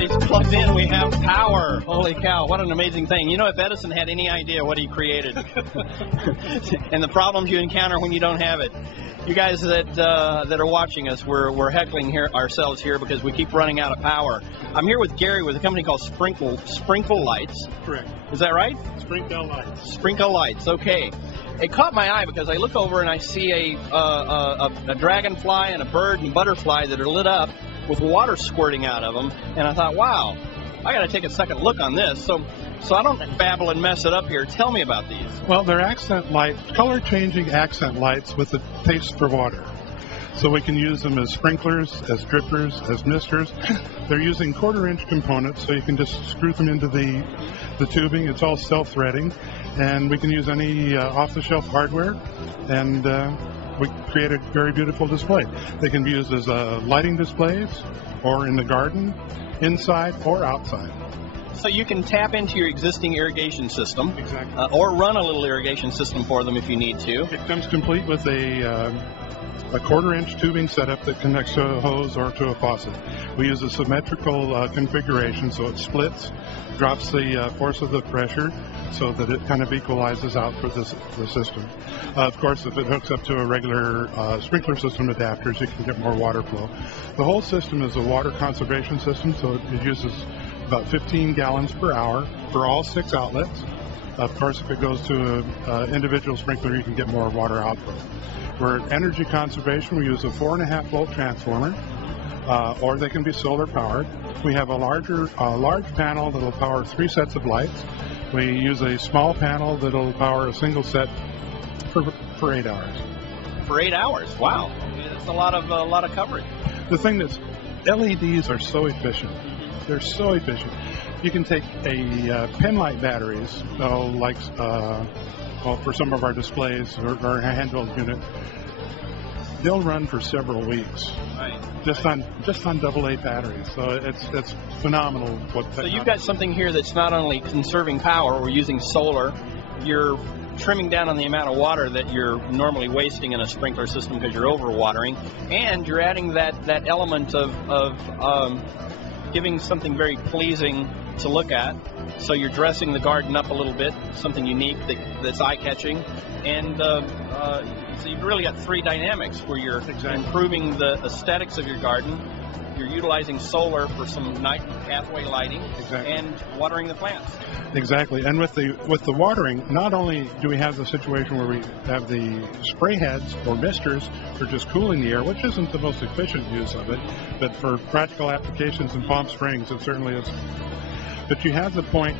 everybody's plugged in. We have power. Holy cow, what an amazing thing. You know, if Edison had any idea what he created and the problems you encounter when you don't have it. You guys that are watching us, we're heckling ourselves here because we keep running out of power. I'm here with Gary with a company called Sprink-L-ites. Correct. Is that right? Sprink-L-ites. Sprink-L-ites, okay. It caught my eye because I look over and I see a dragonfly and a bird and butterfly that are lit up with water squirting out of them, and I thought, wow, I got to take a second look on this. So I don't babble and mess it up here. Tell me about these. Well, they're accent light, color-changing accent lights with a taste for water. So we can use them as sprinklers, as drippers, as misters. They're using quarter-inch components, so you can just screw them into the tubing. It's all self-threading, and we can use any off-the-shelf hardware, and we create a very beautiful display. They can be used as lighting displays, or in the garden, inside or outside. So you can tap into your existing irrigation system, exactly, or run a little irrigation system for them if you need to. It comes complete with a quarter-inch tubing setup that connects to a hose or to a faucet. We use a symmetrical configuration, so it splits, drops the force of the pressure, so that it kind of equalizes out for the system. Of course, if it hooks up to a regular sprinkler system adapters, you can get more water flow. The whole system is a water conservation system, so it uses about 15 gallons per hour for all 6 outlets. Of course, if it goes to an individual sprinkler, you can get more water output. For energy conservation, we use a 4.5 volt transformer, or they can be solar powered. We have a large panel that'll power 3 sets of lights. We use a small panel that'll power a single set for 8 hours. For 8 hours? Wow, that's a lot of coverage. The thing that's, LEDs are so efficient. They're so efficient. You can take a pen light batteries, for some of our displays or a handheld unit. They'll run for several weeks, right? Just on AA batteries. So it's phenomenal. So you've got something here that's not only conserving power. We're using solar. You're trimming down on the amount of water that you're normally wasting in a sprinkler system because you're overwatering, and you're adding that element of giving something very pleasing to look at. So you're dressing the garden up a little bit, something unique that's eye-catching, and so you've really got 3 dynamics where you're improving the aesthetics of your garden. You're utilizing solar for some night pathway lighting, and watering the plants. Exactly, and with the watering, not only do we have the situation where we have the spray heads or misters for just cooling the air, which isn't the most efficient use of it, but for practical applications in Palm Springs, it certainly is. But you have the point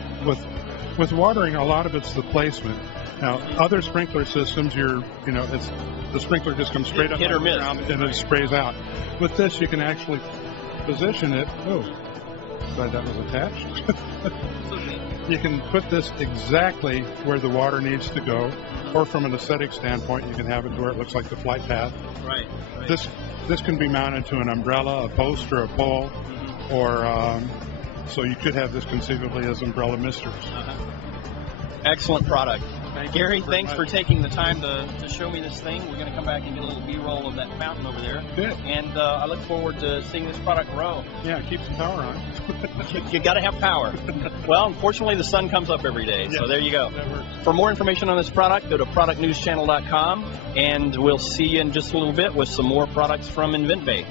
with watering, a lot of it's the placement. Now, other sprinkler systems, it's the sprinkler just comes straight up hit or miss, and it sprays out. With this, you can actually position it. Oh, glad that was attached. You can put this exactly where the water needs to go, or from an aesthetic standpoint, you can have it to where it looks like the flight path. Right. This can be mounted to an umbrella, a post, or a pole, or so you could have this conceivably as umbrella misters. Excellent product. Gary, thanks for taking the time to show me this thing. We're going to come back and get a little B-roll of that fountain over there. Good. And I look forward to seeing this product grow. Yeah, keep the power on. You got to have power. Well, unfortunately, the sun comes up every day, so there you go. For more information on this product, go to productnewschannel.com, and we'll see you in just a little bit with some more products from InventBay.